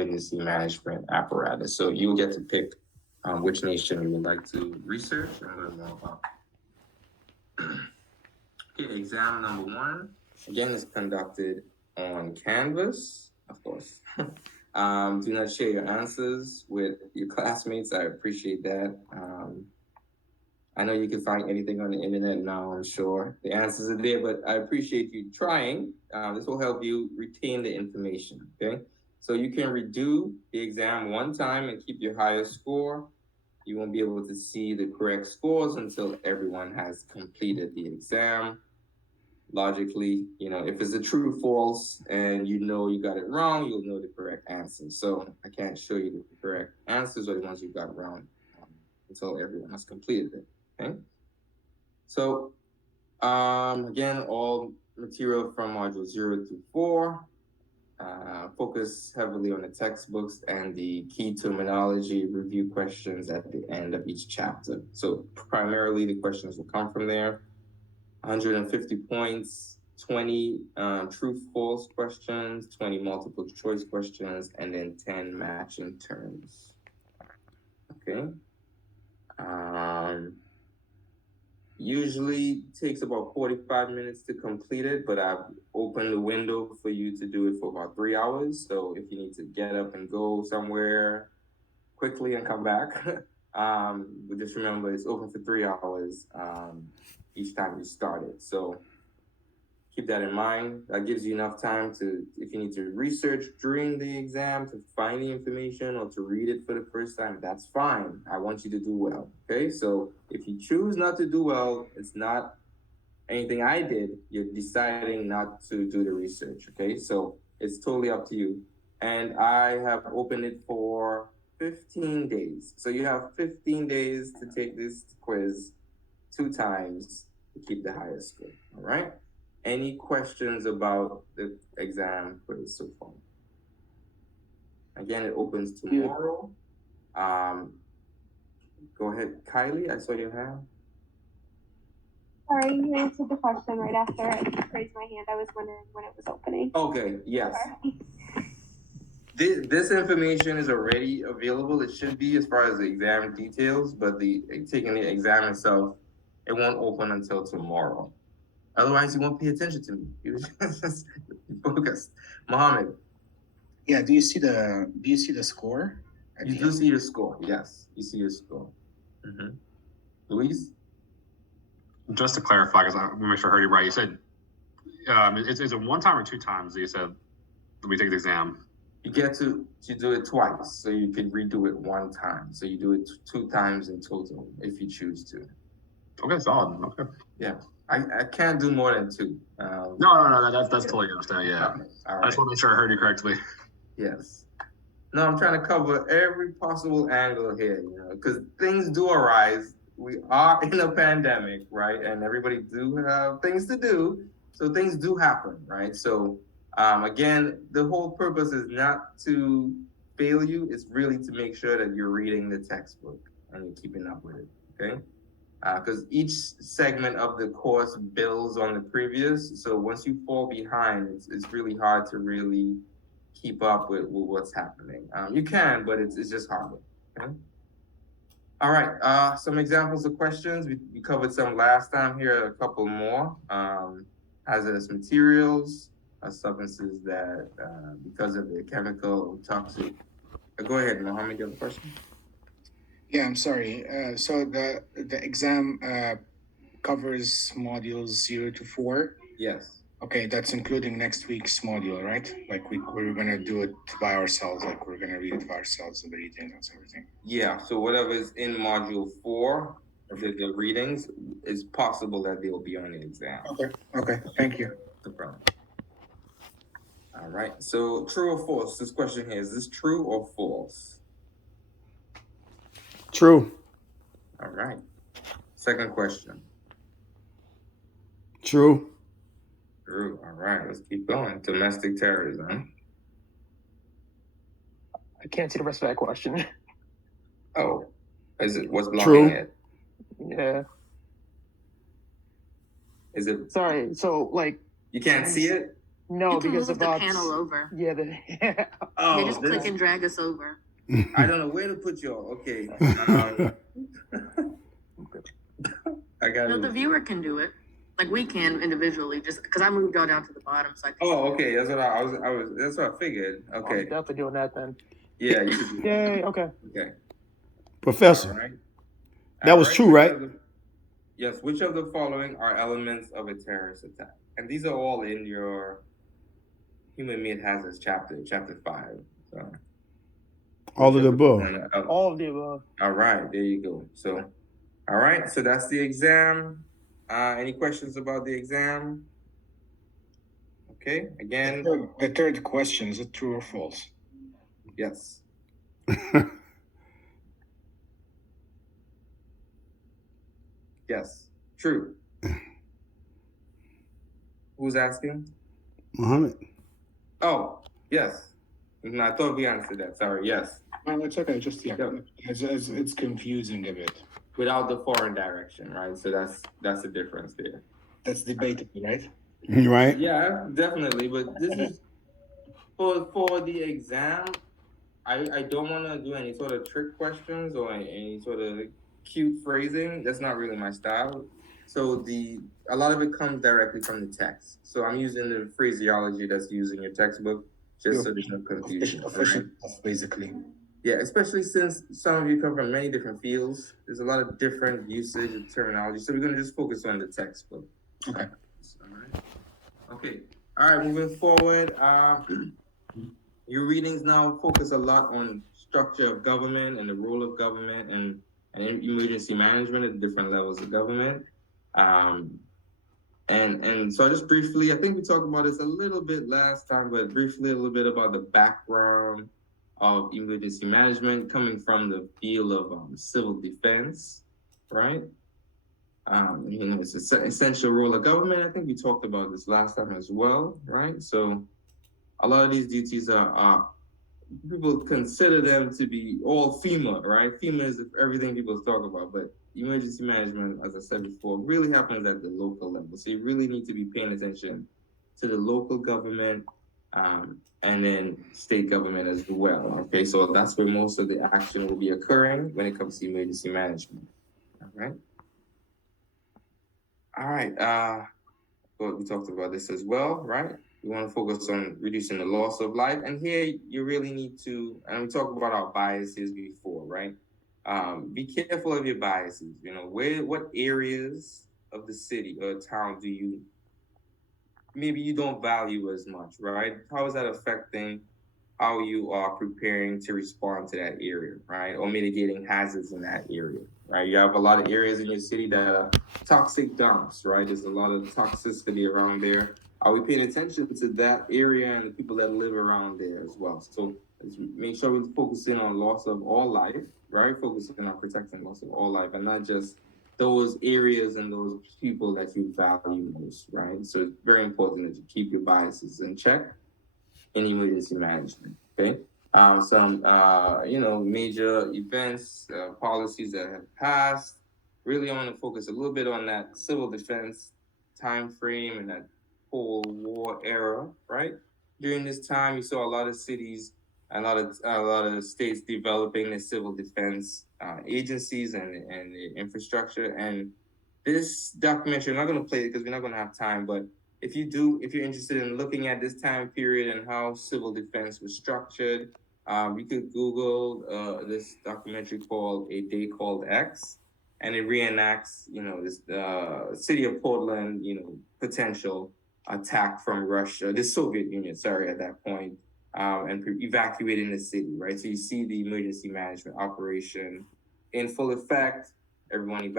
emergency management apparatus. So you'll get to pick which nation you would like to research and learn more about. Okay, exam number 1, again, is conducted on Canvas, of course. Do not share your answers with your classmates. I appreciate that. I know you can find anything on the internet now, I'm sure. The answers are there, but I appreciate you trying. This will help you retain the information, okay? So you can redo the exam one time and keep your highest score. You won't be able to see the correct scores until everyone has completed the exam. Logically, if it's a true false and you got it wrong, you'll know the correct answer. So I can't show you the correct answers or the ones you got wrong until everyone has completed it. Okay. So again, all material from module 0 through 4. Focus heavily on the textbooks and the key terminology review questions at the end of each chapter. So primarily the questions will come from there. 150 points, 20 true false questions, 20 multiple choice questions, and then 10 matching terms. Okay. Usually takes about 45 minutes to complete it, but I've opened the window for you to do it for about 3 hours. So if you need to get up and go somewhere quickly and come back, but just remember it's open for 3 hours each time you start it. So keep that in mind. That gives you enough time to, if you need to research during the exam to find the information or to read it for the first time, that's fine. I want you to do well, okay? So if you choose not to do well, it's not anything I did. You're deciding not to do the research, okay? So it's totally up to you. And I have opened it for 15 days. So you have 15 days to take this quiz 2 times to keep the highest score, all right? Any questions about the exam quiz so far? Again, it opens tomorrow. Go ahead, Kylie, I saw your hand. Sorry, you answered the question right after I raised my hand. I was wondering when it was opening. Okay, yes. Sorry. This information is already available. It should be as far as the exam details, but taking the exam itself, it won't open until tomorrow. Otherwise, you won't pay attention to me. You just focus. Mohammed. Yeah. Do you see the score? You do see your score. Yes, you see your score. Mm-hmm. Luis. Just to clarify, because I want to make sure I heard you right. You said is it 1 time or 2 times that you said that we take the exam? You get to do it twice, so you can redo it 1 time. So you do it 2 times in total if you choose to. Okay, solid. Okay. Yeah. I can't do more than 2. No, that's totally understand. Yeah. Okay. All right. I just want to make sure I heard you correctly. Yes. No, I'm trying to cover every possible angle here, because things do arise. We are in a pandemic, right? And everybody do have things to do. So things do happen, right? So again, the whole purpose is not to fail you. It's really to make sure that you're reading the textbook and you're keeping up with it, okay? Because each segment of the course builds on the previous. So once you fall behind, it's really hard to really keep up with what's happening. You can, but it's just harder. Okay? All right. Some examples of questions. We covered some last time. Here are a couple more. Hazardous materials, substances that, because of their chemical or toxic. Go ahead, Mohammed. You have a question? Yeah, I'm sorry. So the exam covers modules 0 to 4. Yes. Okay, that's including next week's module, right? Like we're gonna do it by ourselves. Like we're gonna read it by ourselves, the readings and everything. Yeah. So whatever is in module 4, the readings, is possible that they'll be on the exam. Okay. Thank you. No problem. All right. So true or false? This question here, is this true or false? True. All right. Second question. True. True. All right. Let's keep going. Domestic terrorism. I can't see the rest of that question. Oh, is it what's blocking True. it? Yeah. Is it? Sorry. So like. You can't see it? No, You can because move the about panel over. yeah, the Yeah, Oh, just click and drag us over. I don't know where to put y'all. Okay. I got No, it. the viewer can do it. Like we can individually, just because I moved y'all down to the bottom, so I can. Oh, okay. That's what I was. That's what I figured. I'm Okay. definitely doing that then. Yeah. You could do that. Yay, okay. Okay. Professor, All right. that was true, Which right? of the- yes. Which of the following are elements of a terrorist attack? And these are all in your human-made hazards chapter 5. So. All of the above. All of the above. All right, there you go. So, all right, so that's the exam. Any questions about the exam? Okay, again, The third question, is it true or false? yes. Yes, true. Who's asking? Muhammad. Oh, yes. I thought we answered that. Sorry, yes. No, it's okay. Just yeah, Yeah. it's confusing a bit. Without the foreign direction, right? So that's the difference there. That's debatable, right? Right? Yeah, definitely. But this is for the exam. I don't want to do any sort of trick questions or any sort of cute phrasing. That's not really my style. So a lot of it comes directly from the text. So I'm using the phraseology that's used in your textbook, just so there's no confusion. Official Right? stuff, basically. Yeah, especially since some of you come from many different fields. There's a lot of different usage of terminology. So we're gonna just focus on the textbook. Okay. All right. Okay. All right. Moving forward. Your readings now focus a lot on structure of government and the role of government and emergency management at different levels of government. And so just briefly, I think we talked about this a little bit last time, but briefly a little bit about the background of emergency management coming from the field of civil defense, right? It's an essential role of government. I think we talked about this last time as well, right? So a lot of these duties are people consider them to be all FEMA, right? FEMA is everything people talk about, but emergency management, as I said before, really happens at the local level. So you really need to be paying attention to the local government and then state government as well. Okay, so that's where most of the action will be occurring when it comes to emergency management. All right. All right. Well, we talked about this as well, right? We want to focus on reducing the loss of life. And here you really need to, and we talked about our biases before, right? Be careful of your biases. You know, what areas of the city or town maybe you don't value as much, right? How is that affecting how you are preparing to respond to that area, right? Or mitigating hazards in that area, right? You have a lot of areas in your city that are toxic dumps, right? There's a lot of toxicity around there. Are we paying attention to that area and the people that live around there as well? So let's make sure we're focusing on loss of all life, right? Focusing on protecting loss of all life and not just those areas and those people that you value most, right? So it's very important that you keep your biases in check in emergency management, okay? Some major events, policies that have passed. Really, I want to focus a little bit on that civil defense time frame and that Cold War era, right? During this time, you saw a lot of cities, a lot of states developing the civil defense agencies and the infrastructure. And this documentary, I'm not going to play it because we're not going to have time, but if you're interested in looking at this time period and how civil defense was structured, you could Google this documentary called A Day Called X, and it reenacts, this city of Portland, potential attack from Russia, the Soviet Union, at that point, and evacuating the city, right? So you see the emergency management operation in full effect, everyone evacuated.